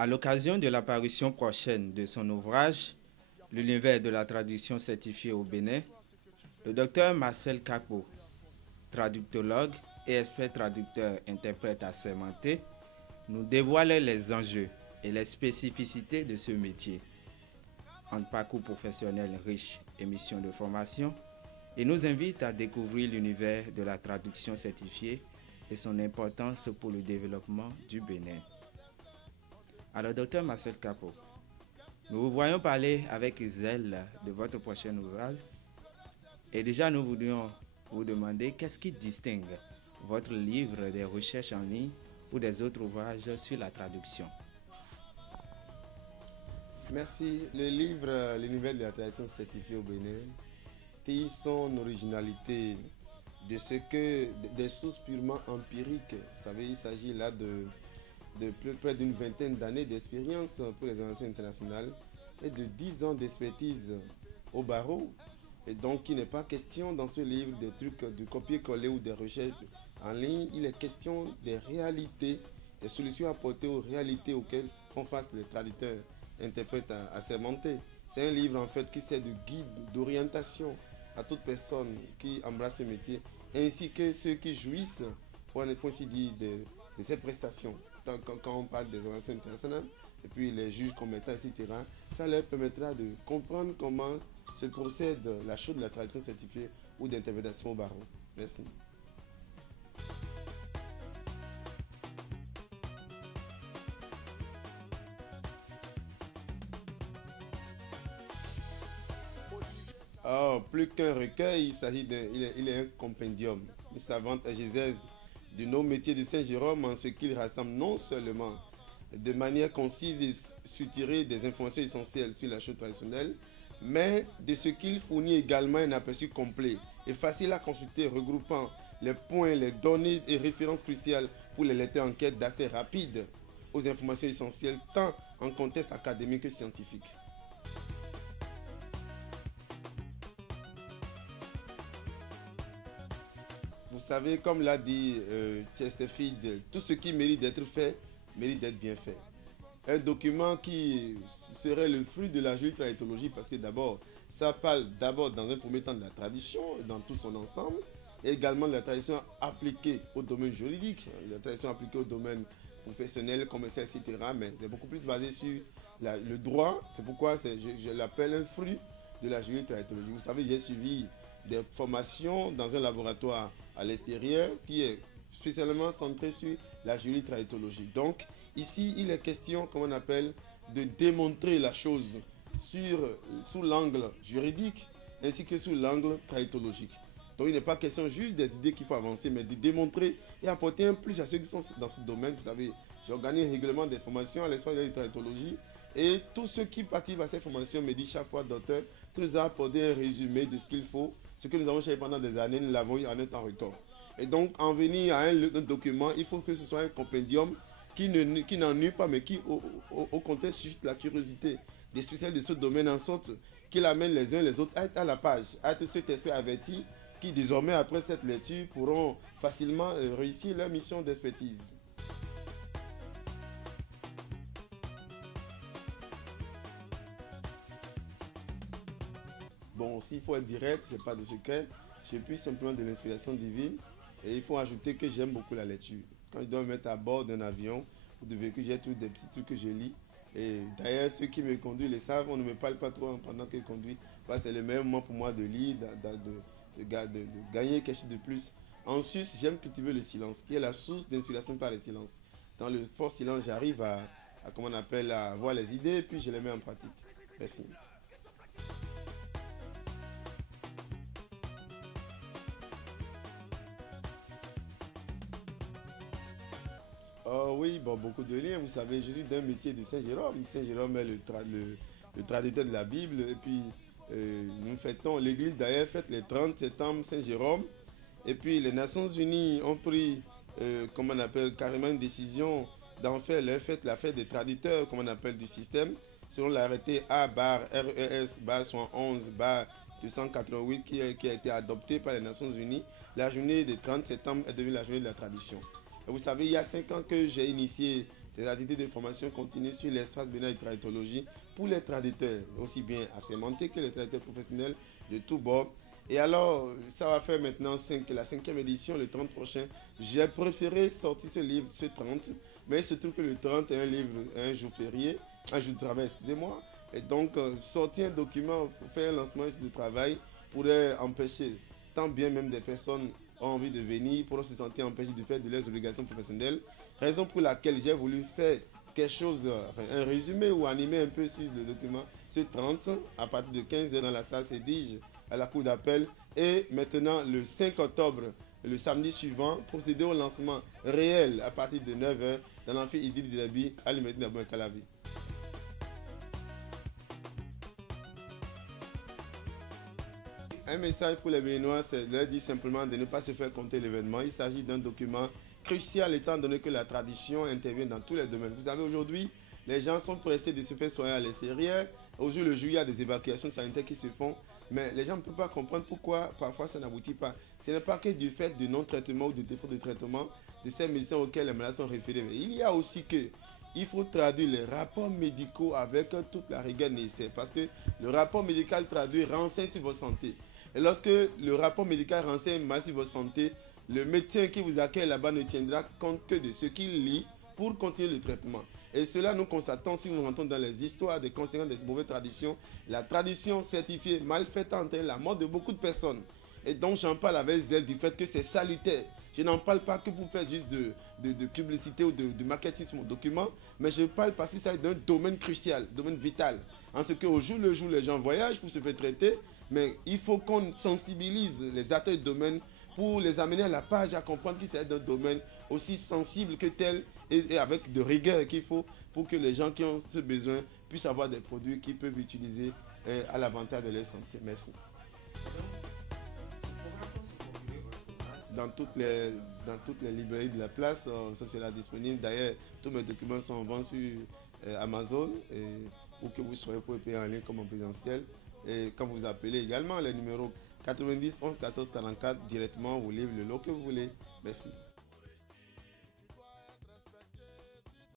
À l'occasion de l'apparition prochaine de son ouvrage L'univers de la traduction certifiée au Bénin, le docteur Marcel Capo, traductologue et expert traducteur-interprète assermenté, nous dévoile les enjeux et les spécificités de ce métier. En parcours professionnel riche et mission de formation, il nous invite à découvrir l'univers de la traduction certifiée et son importance pour le développement du Bénin. Alors, docteur Marcel Capo, nous vous voyons parler avec zèle de votre prochain ouvrage et déjà nous voudrions vous demander qu'est-ce qui distingue votre livre des recherches en ligne ou des autres ouvrages sur la traduction. Merci. Le livre L'univers de la traduction certifiée au Bénin tire son originalité de ce que des sources purement empiriques. Vous savez, il s'agit là de près d'une vingtaine d'années d'expérience pour les organisations internationales et de 10 ans d'expertise au barreau. Et donc, il n'est pas question dans ce livre des trucs de copier-coller ou des recherches en ligne. Il est question des réalités, des solutions apportées aux réalités auxquelles font face les traducteurs, interprètes assermentés. C'est un livre en fait qui sert de guide, d'orientation à toute personne qui embrasse ce métier, ainsi que ceux qui jouissent, pour ainsi dire, de ces prestations. Quand on parle des organisations internationales, et puis les juges commettants, etc., ça leur permettra de comprendre comment se procède la chose de la traduction certifiée ou d'interprétation au barreau. Merci. Oh, plus qu'un recueil, il est un compendium, une savante exégèse de nos métiers de Saint-Jérôme en ce qu'il rassemble non seulement de manière concise et structurée des informations essentielles sur la chose traditionnelle, mais de ce qu'il fournit également un aperçu complet et facile à consulter, regroupant les points, les données et références cruciales pour les lecteurs en quête d'accès rapide aux informations essentielles, tant en contexte académique que scientifique. Vous savez, comme l'a dit Chesterfield, tout ce qui mérite d'être fait, mérite d'être bien fait. Un document qui serait le fruit de la jolie traductologie, parce que d'abord, ça parle d'abord dans un premier temps de la tradition, dans tout son ensemble, et également de la tradition appliquée au domaine juridique, la tradition appliquée au domaine professionnel, commercial, etc. Mais c'est beaucoup plus basé sur le droit. C'est pourquoi je l'appelle un fruit de la jolie traductologie. Vous savez, j'ai suivi des formations dans un laboratoire à l'extérieur qui est spécialement centré sur la jolie traductologie. Donc, ici, il est question, comme on appelle, de démontrer la chose sous l'angle juridique ainsi que sous l'angle traductologique. Donc, il n'est pas question juste des idées qu'il faut avancer, mais de démontrer et apporter un plus à ceux qui sont dans ce domaine. Vous savez, j'organise régulièrement des formations à l'espace de la traductologie et tous ceux qui participent à ces formations me disent chaque fois, docteur, tu nous as apporté un résumé de ce qu'il faut. Ce que nous avons cherché pendant des années, nous l'avons eu en un temps record. Et donc, en venir à un document, il faut que ce soit un compendium qui n'ennuie pas, mais qui, au contraire, suscite la curiosité des spécialistes de ce domaine, en sorte qu'il amène les uns les autres à être à la page, à être ceux experts avertis qui, désormais, après cette lecture, pourront facilement réussir leur mission d'expertise. Bon, s'il faut être direct, je n'ai pas de secret. J'ai plus simplement de l'inspiration divine. Et il faut ajouter que j'aime beaucoup la lecture. Quand je dois me mettre à bord d'un avion ou de véhicule, j'ai tous des petits trucs que je lis. Et d'ailleurs, ceux qui me conduisent le savent, on ne me parle pas trop pendant que je conduis. C'est le meilleur moment pour moi de lire, de gagner quelque chose de plus. En Suisse, j'aime cultiver le silence, qui est la source d'inspiration par le silence. Dans le fort silence, j'arrive comment on appelle, à voir les idées et puis je les mets en pratique. Merci. Oh oui, bon, beaucoup de liens. Vous savez, je suis d'un métier de Saint-Jérôme. Saint-Jérôme est le traducteur de la Bible. Et puis, nous fêtons, l'Église d'ailleurs fête le 30 septembre Saint-Jérôme. Et puis, les Nations Unies ont pris, comment on appelle, carrément une décision d'en faire la fête des traducteurs, comme on appelle, du système, selon l'arrêté A/RES/71/288 qui a été adopté par les Nations Unies. La journée du 30 septembre est devenue la journée de la tradition. Vous savez, il y a 5 ans que j'ai initié des activités de formation continue sur l'espace bénin de traditologie pour les traducteurs, aussi bien assermentés que les traducteurs professionnels de tous bords. Et alors, ça va faire maintenant la 5e édition, le 30 prochain. J'ai préféré sortir ce livre, ce 30, mais il se trouve que le 30 est un jour férié, un jour de travail, excusez-moi. Et donc, sortir un document pour faire un lancement de travail pourrait empêcher, tant bien même des personnes ont envie de venir, pour se sentir empêchés de faire de leurs obligations professionnelles. Raison pour laquelle j'ai voulu faire quelque chose, un résumé ou animer un peu sur le document, ce 30, à partir de 15h dans la salle Sédige, à la cour d'appel. Et maintenant, le 5 octobre, le samedi suivant, procéder au lancement réel à partir de 9h dans l'amphi Idil Dirabi à l'Université d'Abou Calavi. Un message pour les Béninois, c'est de leur dire simplement de ne pas se faire compter l'événement. Il s'agit d'un document crucial étant donné que la tradition intervient dans tous les domaines. Vous savez, aujourd'hui, les gens sont pressés de se faire soigner à l'extérieur. Au jour le jour, il y a des évacuations sanitaires qui se font, mais les gens ne peuvent pas comprendre pourquoi parfois ça n'aboutit pas. Ce n'est pas que du fait du non-traitement ou du défaut de traitement de ces médecins auxquels les malades sont référés. Mais il y a aussi que il faut traduire les rapports médicaux avec toute la rigueur nécessaire, parce que le rapport médical traduit renseigne sur votre santé. Et lorsque le rapport médical renseigne mal sur votre santé, le médecin qui vous accueille là-bas ne tiendra compte que de ce qu'il lit pour continuer le traitement. Et cela, nous constatons, si nous rentrons dans les histoires des conséquences des mauvaises traditions, la tradition certifiée mal faite entraîne la mort de beaucoup de personnes. Et donc, j'en parle avec zèle du fait que c'est salutaire. Je n'en parle pas que pour faire juste de publicité ou de marketing sur mon document, mais je parle parce qu'il s'agit d'un domaine crucial, domaine vital. En ce qu'au jour le jour, les gens voyagent pour se faire traiter, mais il faut qu'on sensibilise les acteurs du domaine pour les amener à la page, à comprendre qu'il s'agit d'un domaine aussi sensible que tel et avec de rigueur qu'il faut pour que les gens qui ont ce besoin puissent avoir des produits qu'ils peuvent utiliser à l'avantage de leur santé. Merci. Dans toutes les librairies de la place, ça sera disponible. D'ailleurs, tous mes documents sont vendus sur Amazon pour que vous soyez payer en ligne comme en présentiel. Et quand vous appelez également les numéros 90 11 14 44 directement, vous livrez le lot que vous voulez. Merci.